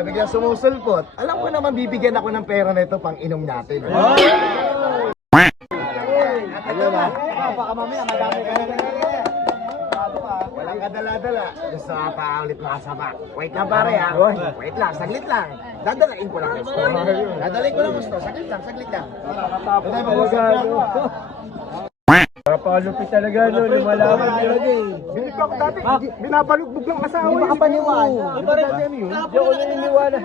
bigla sumusulpot. Alam ko naman bibigyan ako ng pera nito pang inom natin. Ano ba? Baka mamaya madami ka na. Walang kadala-dala. Gusto ka pa ulit makasama. Wait lang pare ha. Wait lang, saglit lang. Dadalain ko lang gusto. Dadalain ko lang gusto. Saglit lang, saglit lang. Napalupit talaga, no? Lumalaban talaga eh. Binip ako dati. Binabalugbog lang asawa. Hindi ka paniwala. Hindi ako naniniwala.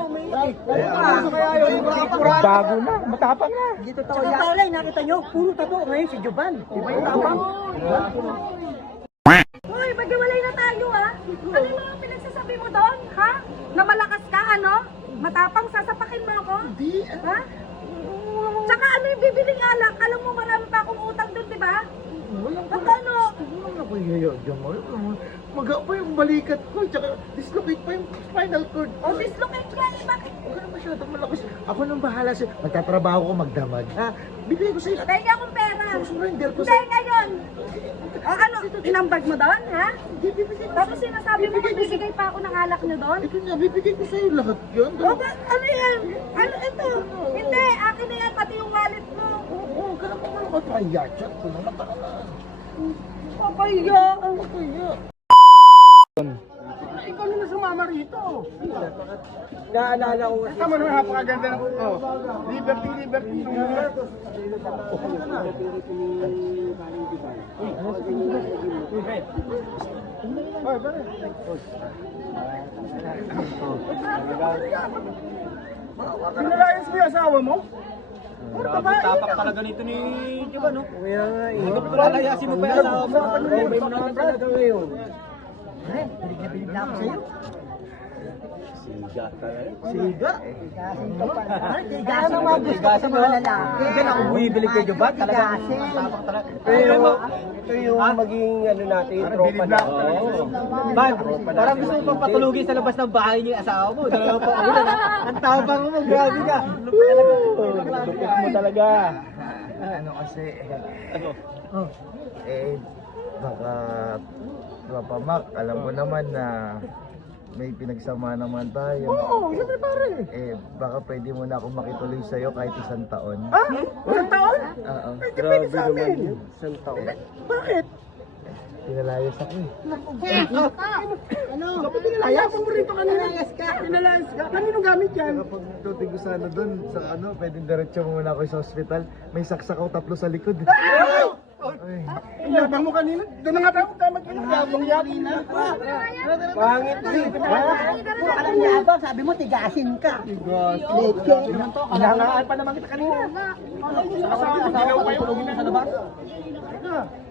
Bago na. Matapang na. Tsaka talay, nakita nyo, puro totoo ngayon si Juban. Iba yung tapang. Hoy, maghiwalay na tayo ha? Ano yung mga pinagsasabi mo doon, ha? Na malakas ka, ano? Matapang, sasapakin mo ako? Hindi. Ha? Tsaka ano yung bibiling alak? Alam mo marami pa akong utang doon, di ba? Magkano? Ano ko yung Jamal? Maga pa yung balikat ko. Tsaka dislocate pa yung spinal cord. O, dislocate ka eh, bakit? Huwag ka na masyadong malakas. Ako nang bahala sa'yo. Magtatrabaho ko magdamag. Ha? Bibigay ko sa'yo. Dahil akong pera. Surrender ko Hindi, sa'yo. ngayon. O ano, inambag mo doon, ha? Tapos sinasabi mo, magbibigay pa ako ng alak nyo doon? Ito nga, bibigay ko sa'yo lahat yun. O, ano yan? Ano ito? Hindi, akin na yan, pati yung wallet mo. Oo, ganun ko lang kapahiya. Chat ko naman talaga. Papahiya. Kapahiya. Ikaw naman sumama rito. Naalala ko kasi. Tama naman, napakaganda ng Liberty, liberty. Pinalayas mo yung asawa mo? Tapak talaga nito ni Juban, no? Kaya nga eh. Lalayasin mo pa yung asawa mo. May mo naman talaga ngayon. Bilib na ako sa'yo. Siga talaga. Siga? Tigasin mo mga gusto ko sa mga lalaki. Diyan ako bumibilig kay Juban. Talagang Tigasin. tapak talaga. Pero ito yung maging ano natin, tropa na. Man, parang gusto mo pang patulugin sa labas ng bahay niya yung asawa mo. Talagang pa ulan. Ang tapang mo, grabe ka. Lupit mo talaga. Ano kasi, Ano? baka Papa Mac, alam mo naman na may pinagsama naman tayo. Oo, siyempre pare. Baka pwede mo na ako makituloy sa'yo kahit 1 taon. Ah? 1 taon? Oo. Grabe naman yun. Isang taon. Bakit? Pinalayas ako eh. Ano? Kapag pinalayas mo rito kanina. Pinalayas ka. Pinalayas ka. Kanino gamit yan? Kapag tutig ko sana doon, sa ano, pwedeng diretso muna ako sa hospital. May saksak ako 3 sa likod. Ay! Ang yabang mo kanina. Doon na nga tayo magkamag-inom. Yabang na. Pangit to eh. Alam niya ba, sabi mo tigasin ka. Leche. Hinangaan pa naman kita kanina. Asawa ko, tulungin mo sa labas. Teka.